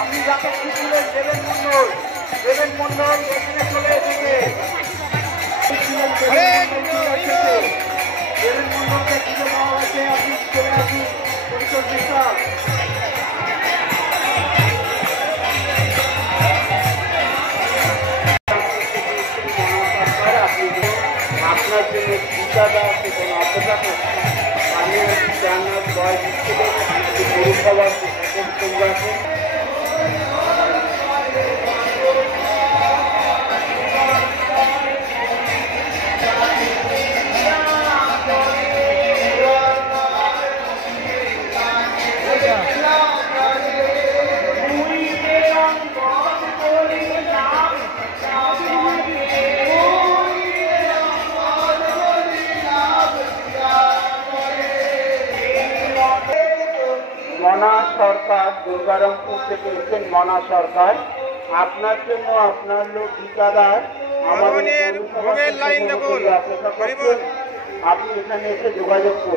আপনি যাকে ছিলেন দেবেন মন্ডল, দেবেন মন্ডল এখানে চলে এসেছে। দেবেন মন্ডলকে খুঁজে পাওয়া হয়েছে। আপনি চলে আসুন পরিচয় বিশ্বাস। আপনার জন্য টিকাটা আছে কোনো অপেক্ষা করছে আমি জানার বয়স পৌরসভার আছে। মনা সরকার দুর্গারামপুর থেকে এসেছেন। মনা সরকার আপনার জন্য আপনার লোক ঠিকাদার আমাদের আপনি এখানে এসে যোগাযোগ করুন।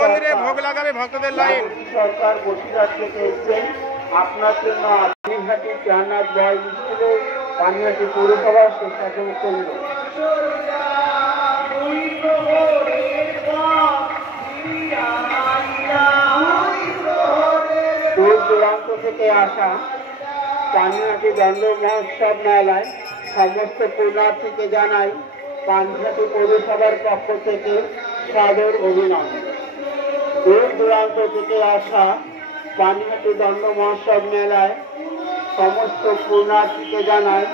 মন্দিরে ভোগ লাগাবে ভক্তদের লাইন। সরকার বসিরহাট থেকে এসেছেন আপনার জন্য পানিহাটি চারনাথ বয় স্কুলে পানিহাটি পৌরসভা স্বেচ্ছাসেবক কেন্দ্র। দূর দূরান্ত থেকে আসা পানিহাটি দণ্ড মহোৎসব মেলায় সমস্ত পুণ্যার্থীকে জানাই পানিহাটি পৌরসভার পক্ষ থেকে সাদর অভিনন্দন। দূর দূরান্ত থেকে আসা পানিহাটি দণ্ড মহোৎসব মেলায় সমস্ত পুণ্যার্থীকে জানাই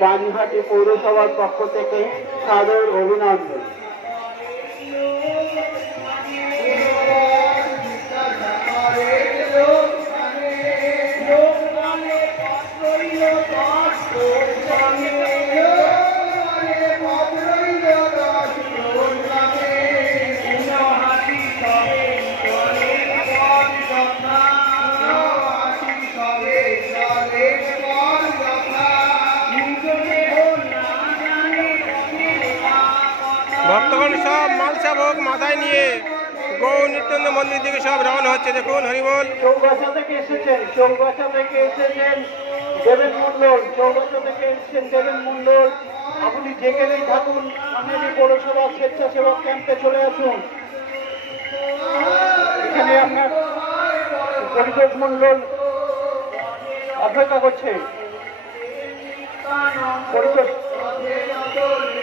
পানিহাটি পৌরসভার পক্ষ থেকে সাদর অভিনন্দন। ভক্তগণ সব মালসা ভোগ মাথায় নিয়ে গৌর নিত্যানন্দ মন্দির থেকে সব রওনা হচ্ছে। দেখুন হরিবল। চৌগাছা থেকে এসেছেন, চৌগাছা থেকে এসেছেন দেবেন মন্ডল, চৌগাছা থেকে এসেছেন দেবেন মন্ডল। আপনি যেখানেই থাকুন পানিহাটি পৌরসভা স্বেচ্ছাসেবক ক্যাম্পে চলে আসুন। এখানে আপনার পরিতোষ মন্ডল অপেক্ষা করছে।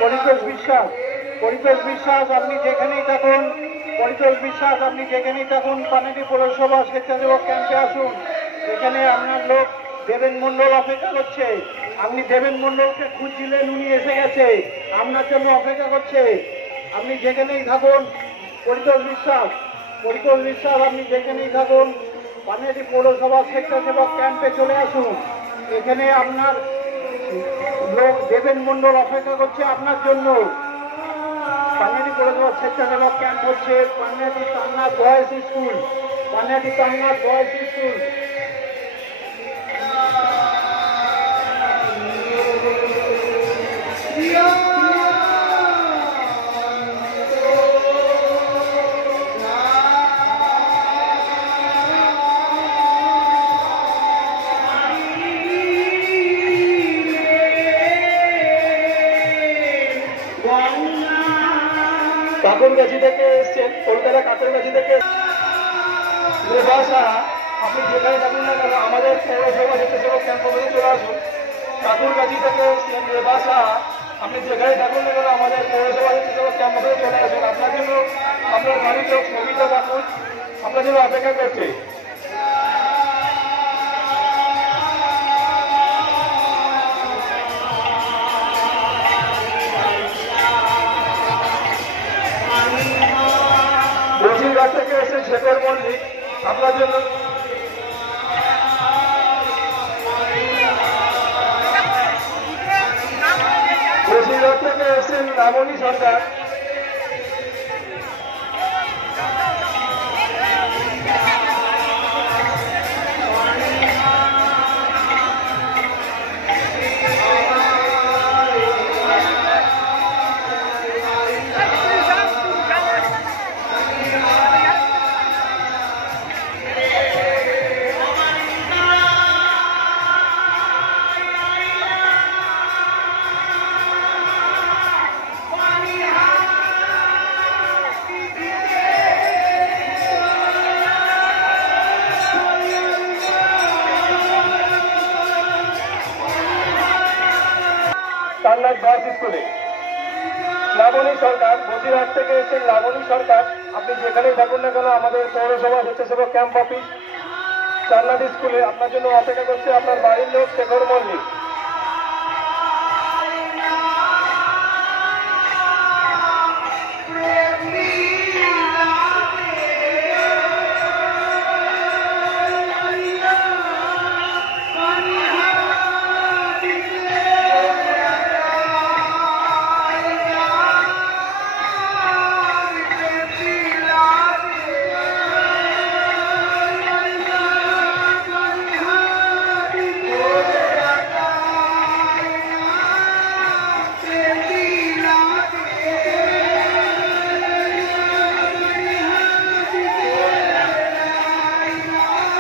পরিতোষ বিশ্বাস, পরিতোষ বিশ্বাস আপনি যেখানেই থাকুন, পরিতোষ বিশ্বাস আপনি যেখানেই থাকুন পানিহাটি পৌরসভা স্বেচ্ছাসেবক ক্যাম্পে আসুন। এখানে আপনার লোক দেবেন মন্ডল অপেক্ষা করছে। আপনি দেবেন মন্ডলকে খুঁজছিলেন, উনি এসে গেছে, আপনার জন্য অপেক্ষা করছে। আপনি যেখানেই থাকুন পরিতোষ বিশ্বাস, পরিতোষ বিশ্বাস আপনি যেখানেই থাকুন পানিহাটি পৌরসভা স্বেচ্ছাসেবক ক্যাম্পে চলে আসুন। এখানে আপনার লোক দেবেন মন্ডল অপেক্ষা করছে আপনার জন্য। পানিহাটি পৌরসভা স্বেচ্ছাসেবক ক্যাম্প হচ্ছে Panihati Charnath boys school, Panihati Charnath boys school. Kakurgachi থেকে এসছেন, কলকাতা কাকুরগাছি থেকে লেবাসা, আপনি যেখানে থাকুন না কেন আমাদের পৌরসভা স্বেচ্ছাসেবক ক্যাম্প অফিসে চলে আসুন। কাকুরগাছি থেকে এসছেন লেবাসা, আপনি যেখানে থাকুন না কেন আমাদের পৌরসভা স্বেচ্ছাসেবক ক্যাম্প অফিসে চলে আসুন। আপনার জন্য আপনার বাড়ির লোক সবিতা কাকুর আপনার জন্য অপেক্ষা করছে। বসিরহাট থেকে এসে শেখর মল্লিক, আপনার জন্য বসিরহাট থেকে এসেছেন রামণী সরকার, কান্নার বয়স স্কুলে লাবণী সরকার, বসিরহাট থেকে এসেছেন লাবণী সরকার, আপনি যেখানেই থাকুন না কেন আমাদের পৌরসভা স্বেচ্ছাসেবক ক্যাম্প অফিস চান্নাদ স্কুলে আপনার জন্য অপেক্ষা করছে আপনার বাড়ির লোক শেখর মল্লিক।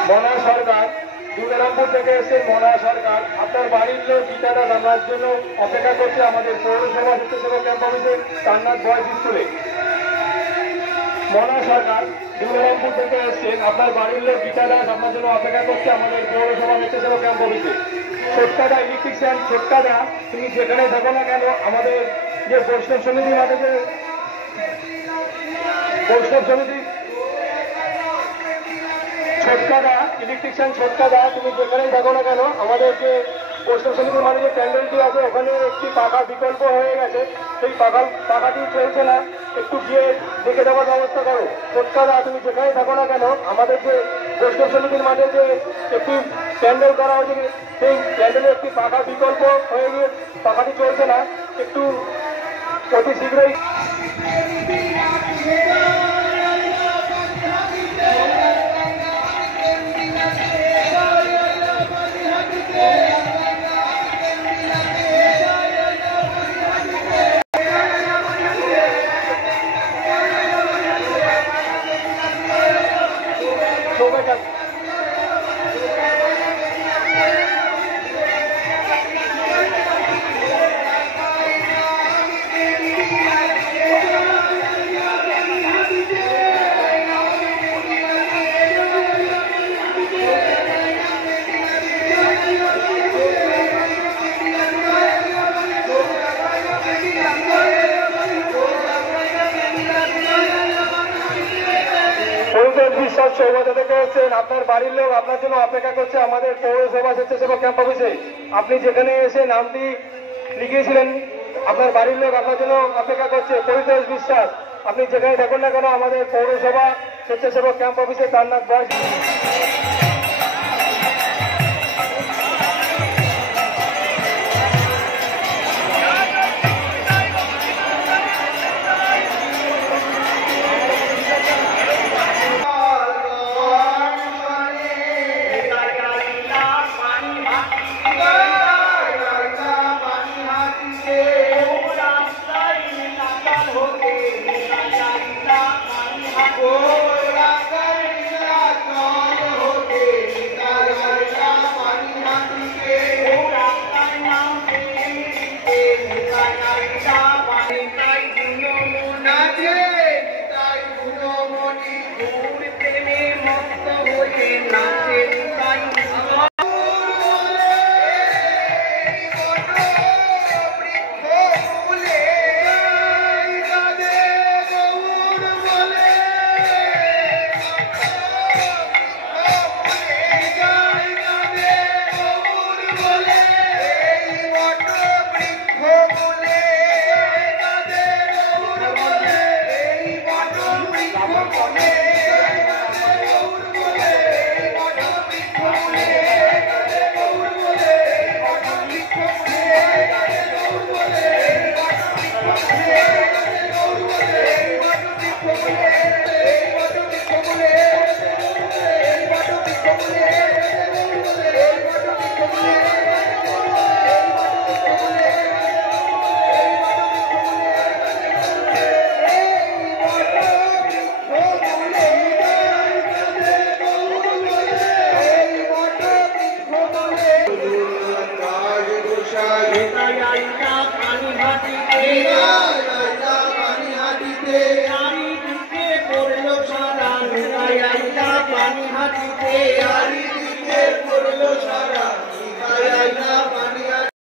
মনা সরকার, দুর্গারামপুর থেকে এসেছেন মনা সরকার, আপনার বাড়ির লোক গীতা দাস আপনার জন্য অপেক্ষা করছে আমাদের পৌরসভা স্বেচ্ছাসেবক ক্যাম্প অফিসে চান্নাদ বয়েজ স্কুলে। মনা সরকার, দুর্গারামপুর থেকে এসেছেন, আপনার বাড়ির লোক গীতা দাস আপনার জন্য অপেক্ষা করছে আমাদের পৌরসভা স্বেচ্ছাসেবক ক্যাম্প অফিসে। ছোটকাদা ইলেকট্রিশিয়ান, ছোটকাদা তুমি যেখানে থাকো না কেন আমাদের যে বৈষ্ণব সমিতির মাঠে যে বৈষ্ণব সমিতি ছোটকাদা ইলেকট্রিশিয়ান ছোটকাদা তুমি যেখানেই থাকো না কেন আমাদের যে বৈষ্ণব সমিতির মাঠে যে প্যান্ডেলটি আছে ওখানে একটি পাখা বিকল্প হয়ে গেছে, সেই পাখাটি চলছে না, একটু গিয়ে দেখে দেওয়ার ব্যবস্থা করো। ছোটকাদা তুমি যেখানেই থাকো না কেন আমাদের যে বৈষ্ণব সমিতির মাঠে যে একটি প্যান্ডেল করা হয়েছে সেই প্যান্ডেলের একটি পাখা বিকল্প হয়ে গিয়ে পাখাটি চলছে না, একটু অতি শীঘ্রই বিশ্বাস চৌবাচ্চা থেকে এসেছেন, আপনার বাড়ির লোক আপনার জন্য অপেক্ষা করছে আমাদের পৌরসভা স্বেচ্ছাসেবক ক্যাম্প অফিসে। আপনি যেখানে এসে নামটি লিখিয়েছিলেন আপনার বাড়ির লোক আপনার জন্য অপেক্ষা করছে। পরিতোষ বিশ্বাস, আপনি যেখানে থাকুন না কেন আমাদের পৌরসভা স্বেচ্ছাসেবক ক্যাম্প অফিসে চান্নাদ বয়েজ আইলা পানিহাটিতে চারিদিকে পড়লো সারা আইলা পানিহাটিতে চারিদিকে পড়লো সারা